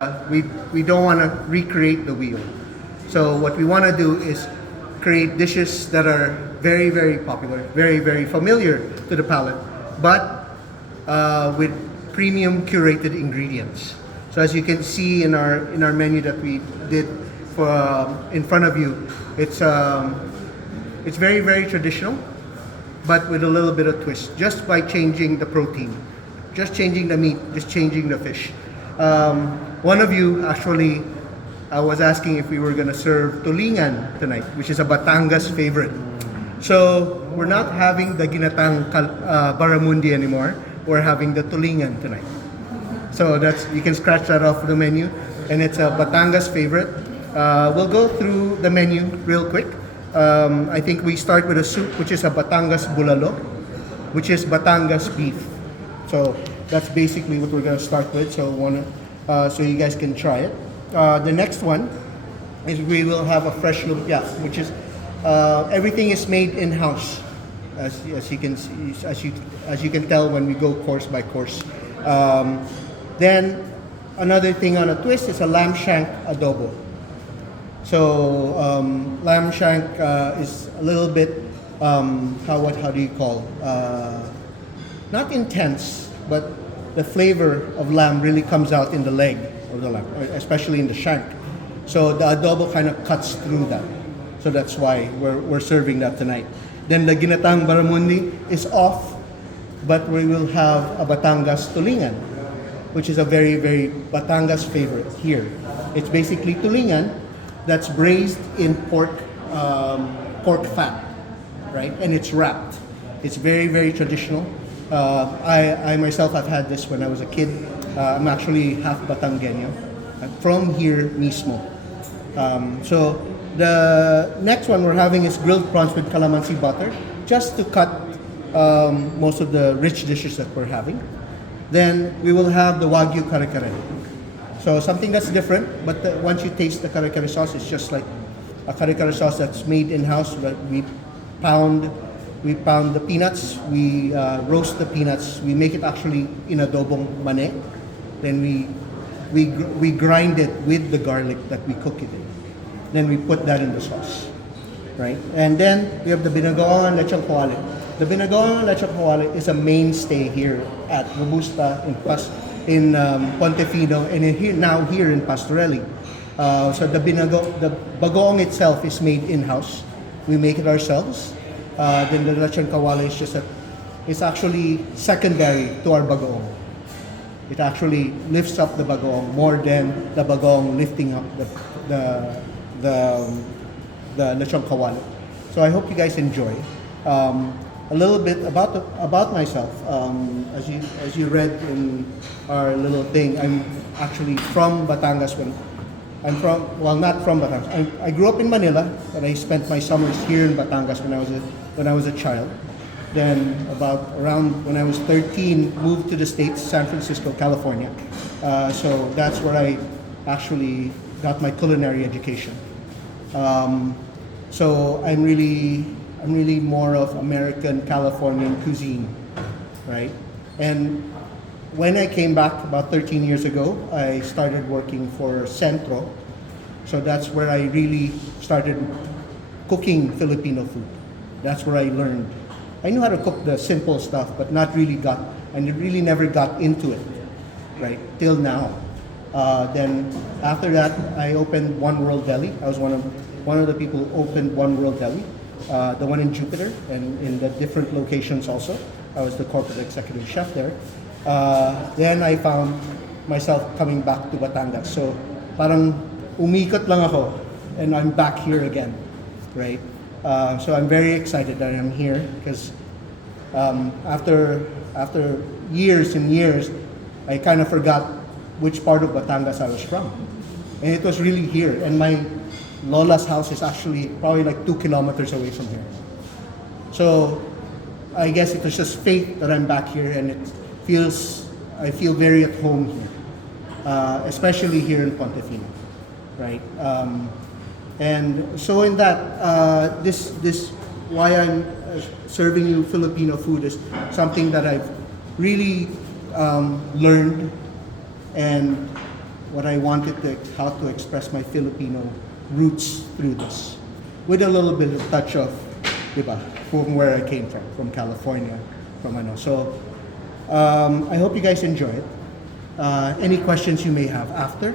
We don't want to recreate the wheel. So what we want to do is create dishes that are very, very popular, very, very familiar to the palate, but with premium curated ingredients. So as you can see in our menu that we did for in front of you, it's very, very traditional, but with a little bit of twist, just by changing the protein, just changing the meat, just changing the fish. One of you actually was asking if we were going to serve tulingan tonight, which is a Batangas favorite. So we're not having the ginatang baramundi anymore. We're having the tulingan tonight. So you can scratch that off the menu, and it's a Batangas favorite. We'll go through the menu real quick. I think we start with a soup, which is a Batangas bulalo, which is Batangas beef. So that's basically what we're gonna start with. So so you guys can try it. The next one is we will have a fresh lumpia, which is everything is made in house, as you can see, as you can tell when we go course by course. Then another thing on a twist is a lamb shank adobo. So lamb shank is a little bit how do you call not intense, but the flavor of lamb really comes out in the leg of the lamb, especially in the shank. So the adobo kind of cuts through that. So that's why we're serving that tonight. Then the ginatang baramundi is off, but we will have a Batangas tulingan, which is a very, very Batangas favorite here. It's basically tulingan that's braised in pork fat, right? And it's wrapped. It's very, very traditional. I myself have had this when I was a kid. I'm actually half Batangueño. I'm from here mismo. So the next one we're having is grilled prawns with calamansi butter, just to cut most of the rich dishes that we're having. Then we will have the Wagyu kare-kare. So something that's different, but once you taste the kare-kare sauce, it's just like a kare-kare sauce that's made in-house. We pound the peanuts, we roast the peanuts, we make it actually in adobong mane. Then we grind it with the garlic that we cook it in. Then we put that in the sauce, right? And then we have the binagoongan lechon kawali. The binagoongan lechon kawali is a mainstay here at Robusta in Pontefino, and here in Pastorelli. So the bagoong itself is made in-house. We make it ourselves. Then the lechon kawali is it's actually secondary to our bagoong. It actually lifts up the bagoong more than the bagoong lifting up the lechon kawali. So I hope you guys enjoy. A little bit about myself. As you read in our little thing, I'm actually from Batangas. Not from Batangas. I grew up in Manila, but I spent my summers here in Batangas when I was a child. Then around when I was 13, moved to the States, San Francisco, California. So that's where I actually got my culinary education. So I'm really more of American Californian cuisine, right? And when I came back about 13 years ago, I started working for Centro. So that's where I really started cooking Filipino food. That's where I learned. I knew how to cook the simple stuff, but I really never got into it, right? Till now. Then after that, I opened One World Deli. I was one of the people who opened One World Deli, the one in Jupiter and in the different locations also. I was the corporate executive chef there. Then I found myself coming back to Batangas. So parang umikot lang ako and I'm back here again, right? So I'm very excited that I'm here because after years and years, I kind of forgot which part of Batangas I was from. And it was really here. And my Lola's house is actually probably like 2 kilometers away from here. So I guess it was just fate that I'm back here, and I feel very at home here, especially here in Pontefino, right? And so in that, this why I'm serving you Filipino food is something that I've really learned and what I wanted to, how to express my Filipino roots through this, with a little bit of touch of, diba, from where I came from California, from ano. So, I hope you guys enjoy it. Any questions you may have after,